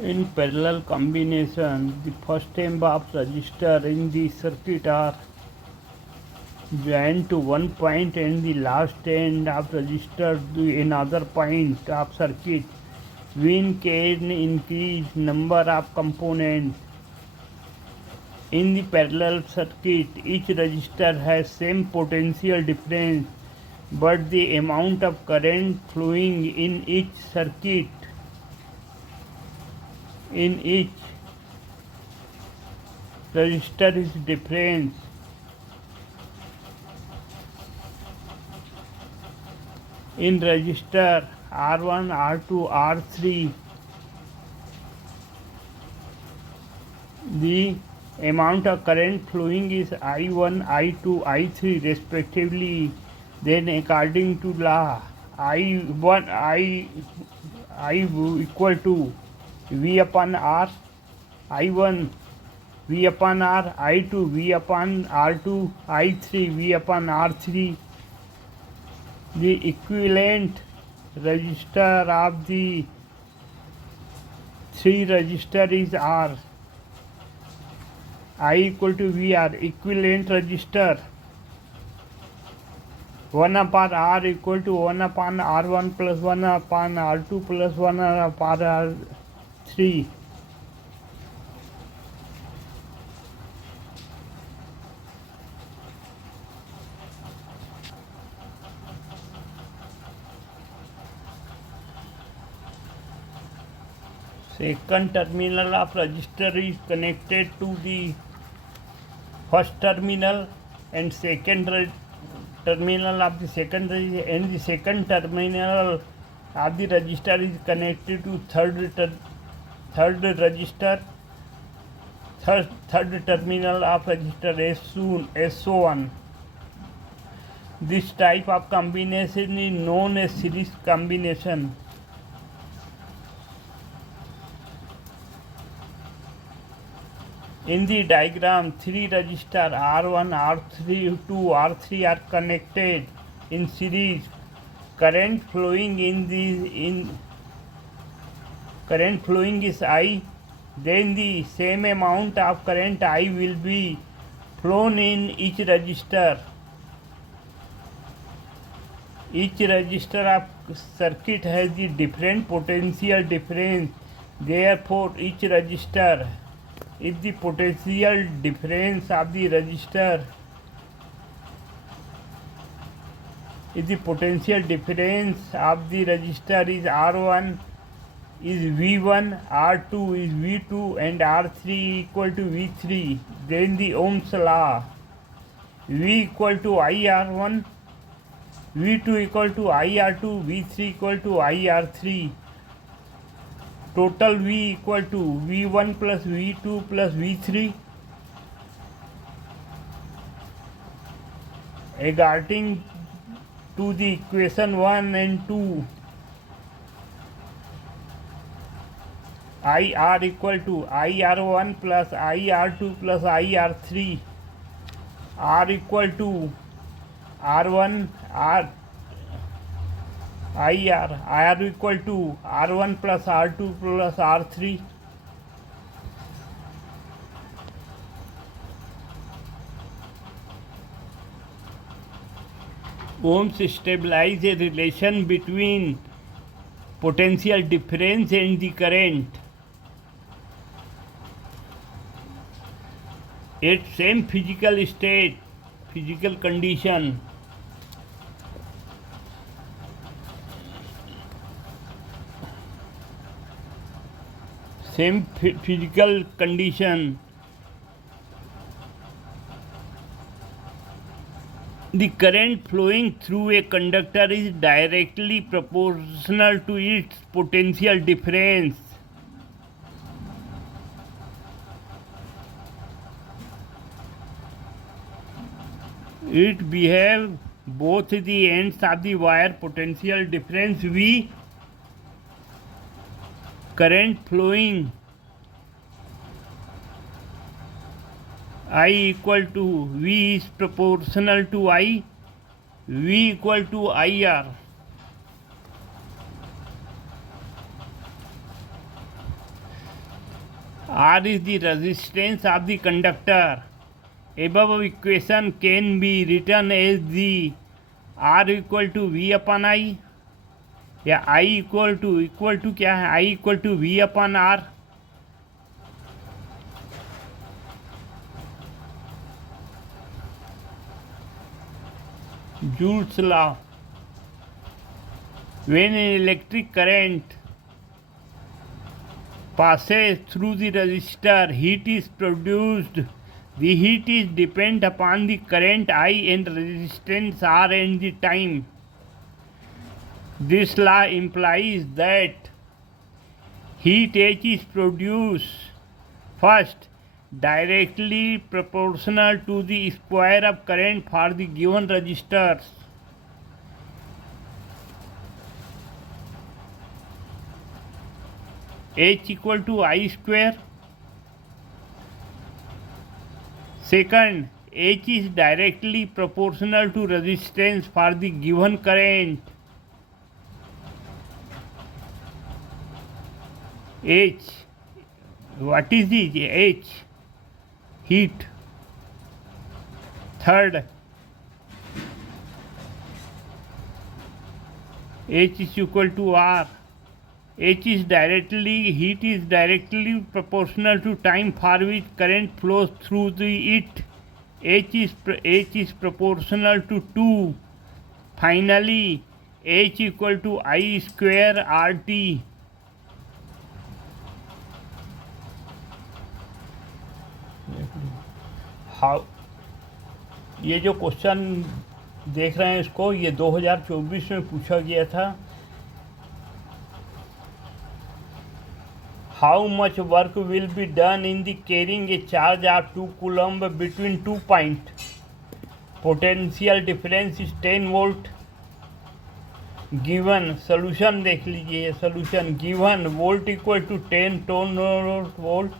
In parallel combination, the first stem of resistor in the circuit are joined to one point and the last end of resistor to another point of circuit. When can increase number of components. In the parallel circuit, each resistor has same potential difference, but the amount of current flowing in each circuit in each resistor is different. In resistor R1, R2, R3, the amount of current flowing is I1, I2, I3 respectively. Then according to law, I equal to V upon R, I1 V upon R, I2 V upon R2, I3 V upon R3. The equivalent resistor of the three resistor is R. I equal to VR. Equivalent resistor 1 upon R equal to 1 upon R1 plus 1 upon R2 plus 1 upon R3. Second terminal of resistor is connected to the first terminal and second terminal of the second and the second terminal of the resistor is connected to third resistor, third terminal of resistor S1. This type of combination is known as series combination. In the diagram, three resistors R1, R3, R3 are connected in series. Current flowing is I. Then the same amount of current I will be flown in each resistor. Each resistor of circuit has the different potential difference. Therefore, each resistor, if the potential difference of the resistor is R1 is V1, R2 is V2 and R3 equal to V3, then the Ohm's law, V equal to IR1, V2 equal to IR2, V3 equal to IR3. Total V equal to V1 plus V2 plus V3. According to the equation 1 and 2, IR equal to IR1 plus IR2 plus IR3. R equal to R1 IR equal to R1 plus R2 plus R3. Ohms stabilize a relation between potential difference and the current. At same physical state, physical condition, same physical condition, the current flowing through a conductor is directly proportional to its potential difference. It behave both the ends of the wire potential difference V, current flowing I equal to V is proportional to I, V equal to IR. R is the resistance of the conductor. Above equation can be written as the R equal to V upon I, या I equal to क्या है, I equal to V upon R. Joule's law. When an electric current passes through the resistor, heat is produced. The heat is depend upon the current I and resistance R and the time. This law implies that heat H is produced first directly proportional to the square of current for the given resistors. H equal to I square. Second, H is directly proportional to resistance for the given current. H, what is the H? Heat. Third, H is equal to R. Heat is directly proportional to time for which current flows through it. H is proportional to 2. Finally, H equal to I square RT. How, ये जो question देख रहे हैं इसको, ये 2024 में पूछा गया था. How much work will be done in the carrying a charge of 2 coulomb between 2 point. Potential difference is 10 volt. Given solution देख लीजिए. Solution given volt equal to 10 volt.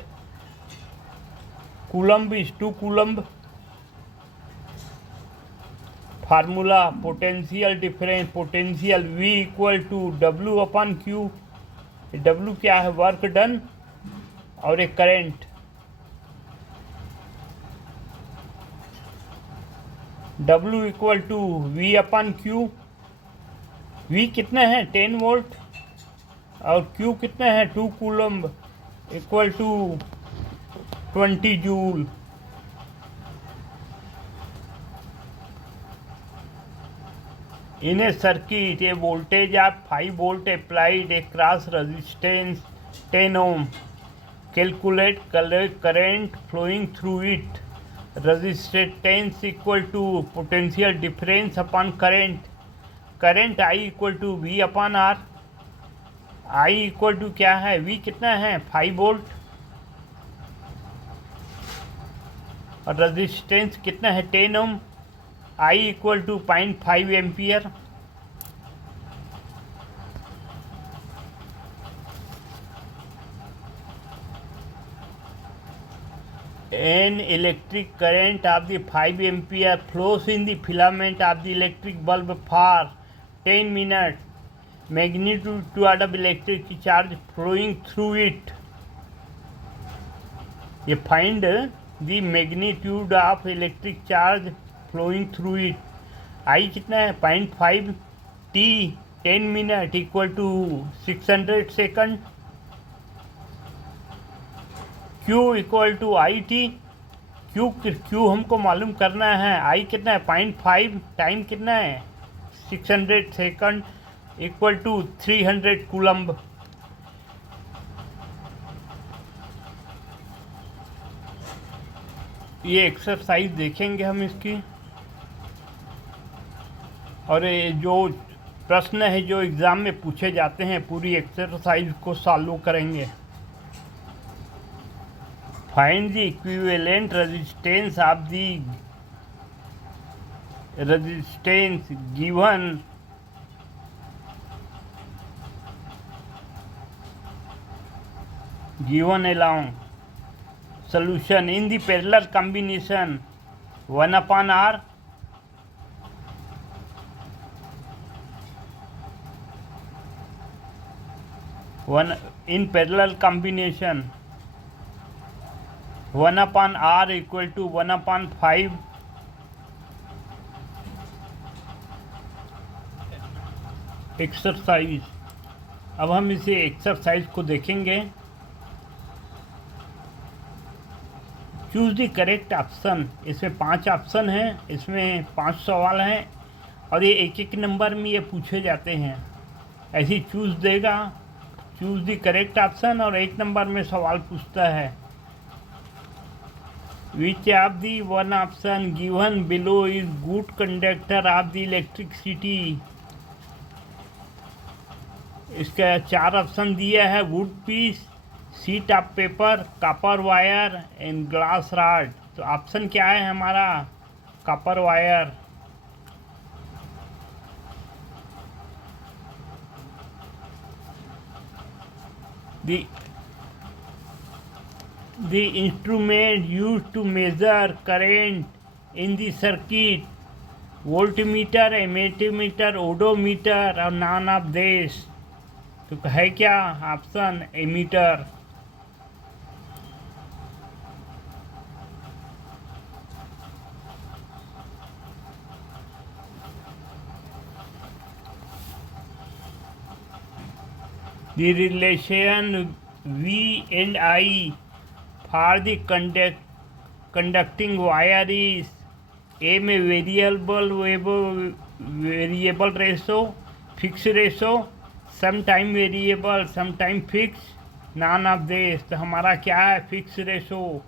Coulomb is 2 coulomb. Formula potential difference, potential V equal to W upon Q. W क्या है, work done, और एक current. W equal to V upon Q. V कितने हैं, 10 volt, और Q कितने हैं, 2 coulomb equal to 20 joule. In a circuit, a voltage of 5 volt applied across resistance 10 ohm. Calculate current flowing through it. Resistance equal to potential difference upon current. Current I equal to V upon R. I equal to क्या है, V कितना है, 5 volt, और resistance कितना है, 10 ohm. I equal to 0.5 ampere. An electric current of the 5 ampere flows in the filament of the electric bulb for 10 minutes. Magnitude of electric charge flowing through it. You find the magnitude of electric charge flowing through it. I कितना है, 0.5. T 10 minute equal to 600 second. Q equal to I T. Q हमको मालूम करना है. I कितना है, 0.5. Time कितना है, 600 सेकंड इक्वल टू 300 कूलम्ब. ये एक्सरसाइज देखेंगे हम इसकी, और ये जो प्रश्न है जो एग्ज़ाम में पूछे जाते हैं, पूरी एक्सरसाइज को सॉल्व करेंगे. Find the equivalent resistance of the resistance given along. Solution in the parallel combination 1 upon R. In parallel combination 1/r equal to 1/5 exercise. अब हम इसे एक्सरसाइज को देखेंगे। Choose the correct option. इसमें 5 ऑप्शन हैं, इसमें 5 सवाल हैं और ये एक एक नंबर में ये पूछे जाते हैं। ऐसे ही चूज देगा, चूज द करेक्ट ऑप्शन और 1 नंबर में सवाल पूछता है। Which of the one option given below is good conductor of the electricity. इसका 4 ऑप्शन दिया है। Wood piece, sheet of paper, copper wire and glass rod. तो ऑप्शन क्या है हमारा? Copper wire. The instrument used to measure current in the circuit, voltmeter, ammeter, odometer और none of this। तो है क्या option? Ammeter. The relation V and I for the conducting wire is A में variable ratio, fixed ratio, sometime variable, sometime fixed, none of this। तो हमारा क्या है? Fix ratio.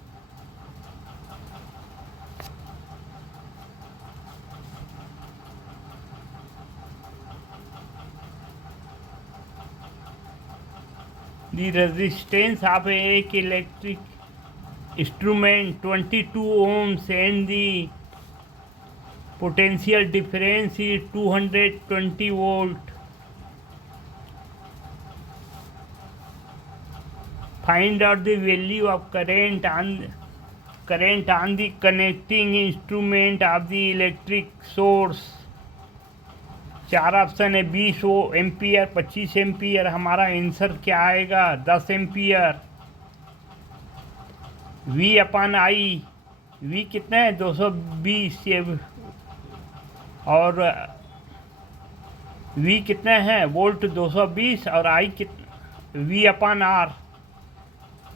The resistance of एक electric instrument 22 ohms and the potential difference is 220 volt। Find out the value of current on the connecting instrument of the electric source। 4 option है। 20 ampere, 25 ampere. हमारा answer क्या आएगा? 10 ampere. V/I, V कितना है? 220। और V कितना है? Volt 220। और I कितना? V/R।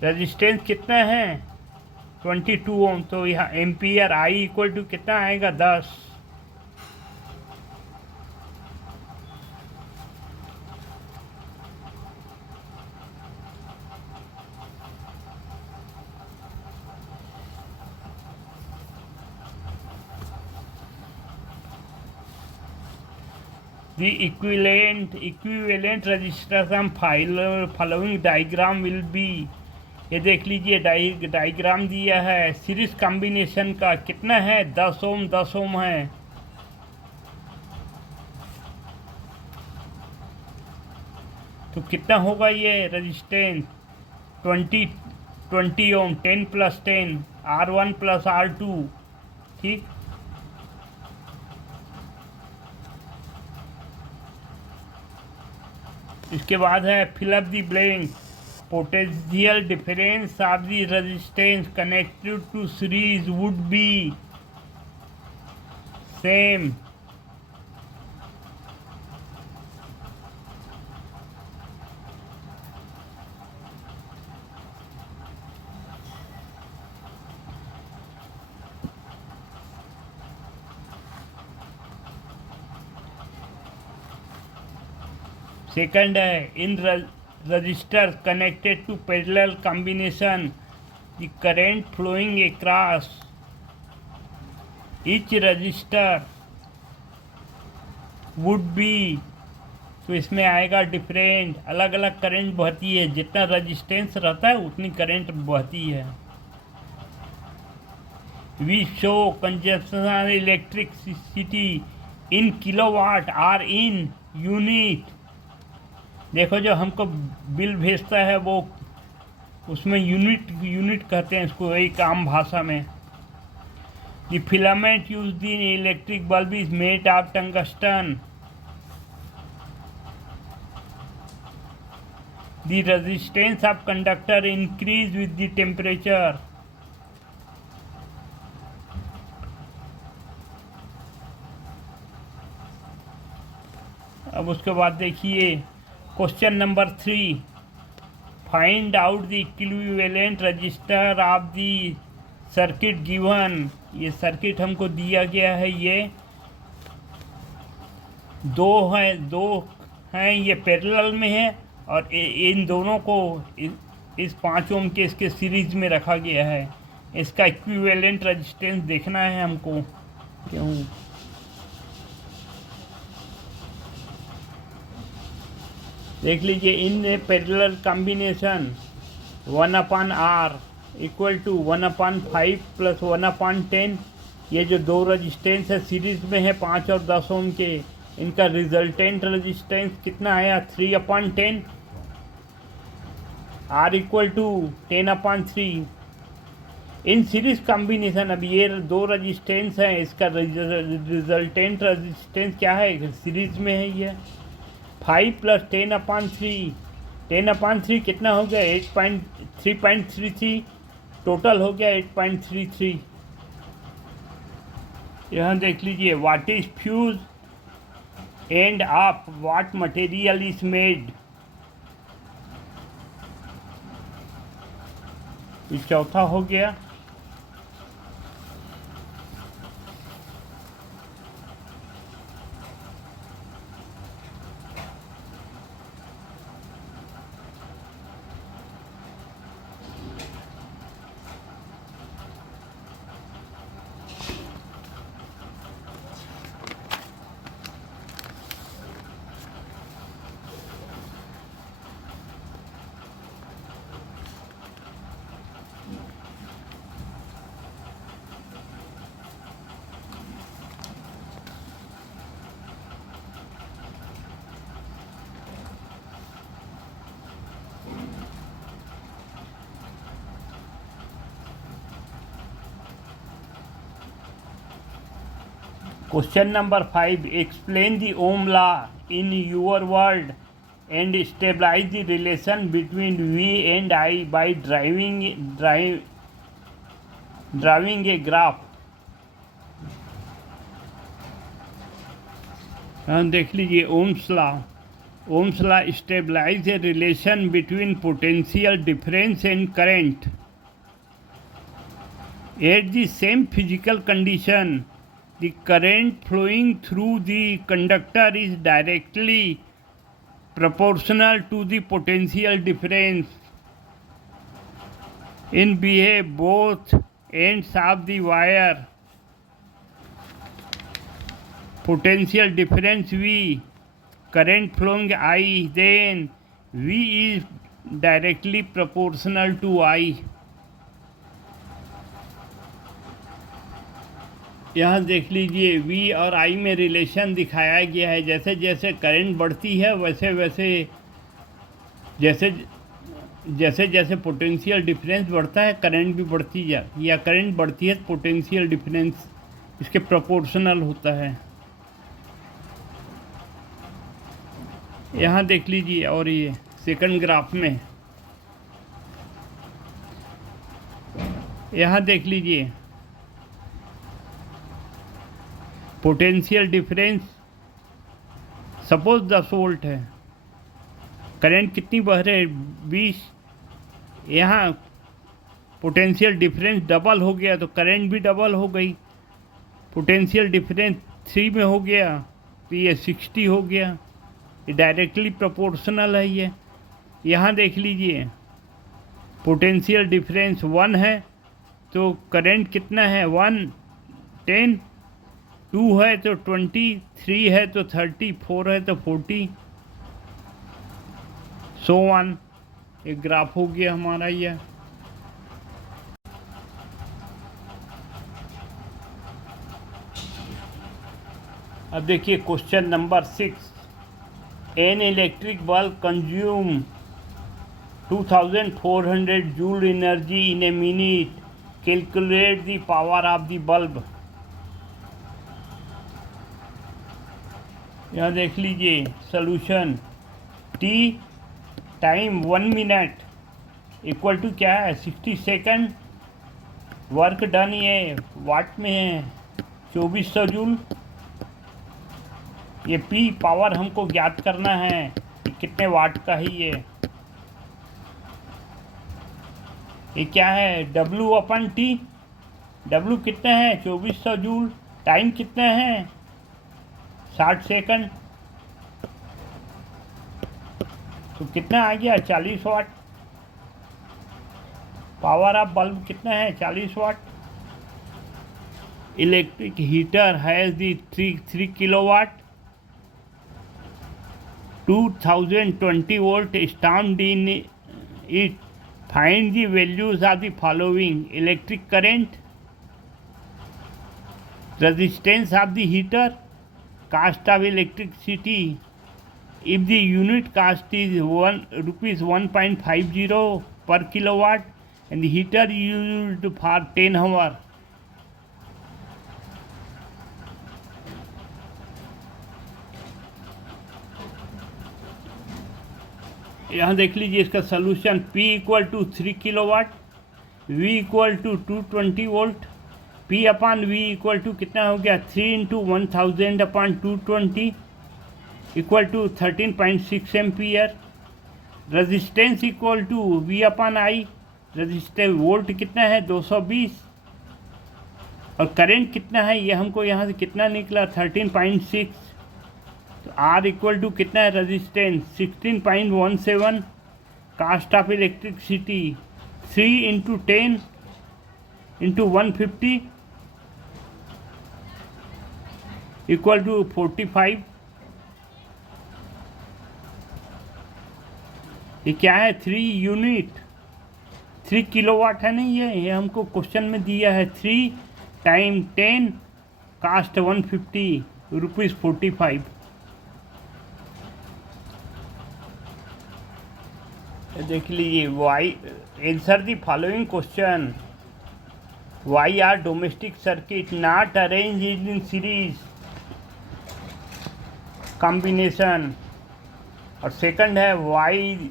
रेजिस्टेंस कितना है? 22 ओम। तो यहाँ एम्पियर I इक्वल टू कितना आएगा? 10। The equivalent registration following diagram will be। ये देख लीजिए, डायग्राम दिया है। सीरीज कॉम्बिनेशन का कितना है? 10 ओम 10 ओम है। तो कितना होगा ये रेजिस्टेंस? 20 ओम। 10 + 10 R1 + R2। ठीक। इसके बाद है fill up the blank. Potential difference of the resistance connected to series would be same. Second है in resistor connected to parallel combination the current flowing across each resistor would be. तो इसमें आएगा different. अलग अलग current बहती है, जितना resistance रहता है उतनी करंट बहती है। We show consumption electricity in kilowatt or in unit. देखो, जो हमको बिल भेजता है वो उसमें यूनिट कहते हैं इसको, एक आम भाषा में। The filament used in electric bulb is made of tungsten. The resistance of conductor increase with the temperature. अब उसके बाद देखिए question number 3, find out the equivalent register of the circuit given. ये सर्किट हमको दिया गया है, ये दो हैं, ये पैरेलल में है और इन दोनों को इस 5 ओम के इसके सीरीज में रखा गया है। इसका इक्विवेलेंट रेजिस्टेंस देखना है हमको। क्यों देख लीजिए, in parallel combination 1/R equal to 1/5 plus 1/10। ये जो दो रेजिस्टेंस है सीरीज में है 5 और 10 ओम के, इनका रिजल्टेंट रेजिस्टेंस कितना आया 3/10। R equal to 10/3। In series combination, अब ये दो रेजिस्टेंस हैं, इसका रिजल्टेंट रेजिस्टेंस क्या है, सीरीज में है ये 5 प्लस 10/3। 10/3 कितना हो गया 3.33, टोटल हो गया 8.33। यहाँ देख लीजिए, what is fuse end of what material is made. ये चौथा हो गया। Question number 5. Explain the Ohm law in your word and stabilize the relation between V and I by drawing a graph. देख लीजिए, Ohm's law. Ohm's law stabilize a relation between potential difference and current at the same physical condition. The current flowing through the conductor is directly proportional to the potential difference in both ends of the wire. Potential difference V, current flowing I, then V is directly proportional to I. यहाँ देख लीजिए, V और I में relation दिखाया गया है। जैसे जैसे करंट बढ़ती है वैसे वैसे जैसे जैसे पोटेंशियल डिफरेंस बढ़ता है करंट भी बढ़ती जाती, या करंट बढ़ती है पोटेंशियल डिफरेंस इसके प्रोपोर्शनल होता है। यहाँ देख लीजिए, और ये सेकंड ग्राफ में यहाँ देख लीजिए, पोटेंशियल डिफरेंस सपोज 10 वोल्ट है, करंट कितनी बह रही है 20। यहाँ पोटेंशियल डिफरेंस डबल हो गया तो करंट भी डबल हो गई। पोटेंशियल डिफरेंस 3 में हो गया तो ये 60 हो गया। ये डायरेक्टली प्रोपोर्शनल है ये। यहाँ देख लीजिए, पोटेंशियल डिफरेंस 1 है तो करंट कितना है 1 10, 2 है तो 20, 3 है तो 30, 4 है तो 40, सो वन। एक ग्राफ हो गया हमारा यह। अब देखिए question number 6। An electric bulb consume 2400 joule energy in a minute, calculate the power of the bulb. यहाँ देख लीजिए solution, T time 1 minute equal to क्या है 60 सेकंड। वर्क डन ये वाट में है 2400 जूल। ये P पावर हमको ज्ञात करना है कि कितने वाट का है ये क्या है W/T। W कितने हैं 2400 जूल। टाइम कितने हैं 60 सेकंड। तो कितना आ गया 40 वाट। पावर ऑफ बल्ब कितना है 40 watt. Electric heater has the 3 kilowatt 2020 volt stamped in it. Find the values of the following: electric current, resistance of the heater, cost of electricity. If the unit cost is rupees 1.50 per kilowatt and the heater used for 10 hours, यहाँ देख लीजिए इसका solution. P = 3 kilowatt, V = 220 volt, P/V = कितना हो गया 3 × 1000/220 = 13.6 ampere. Resistance = V/I, resistance volt कितना है 220 और करंट कितना है ये हमको यहाँ से कितना निकला 13.6। तो R = कितना है रेजिस्टेंस 16.17। Cast of electricity 3 × 10 × 150 = 45। ये क्या है 3 यूनिट 3 किलोवाट है नहीं ये हमको क्वेश्चन में दिया है 3 × 10 कास्ट 150 रुपीज़ 45। देख लीजिए why answer the following question. Why are domestic circuit not arrange in series combination. और सेकंड है why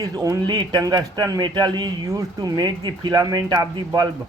is only tungsten metal is use to make the filament of the bulb.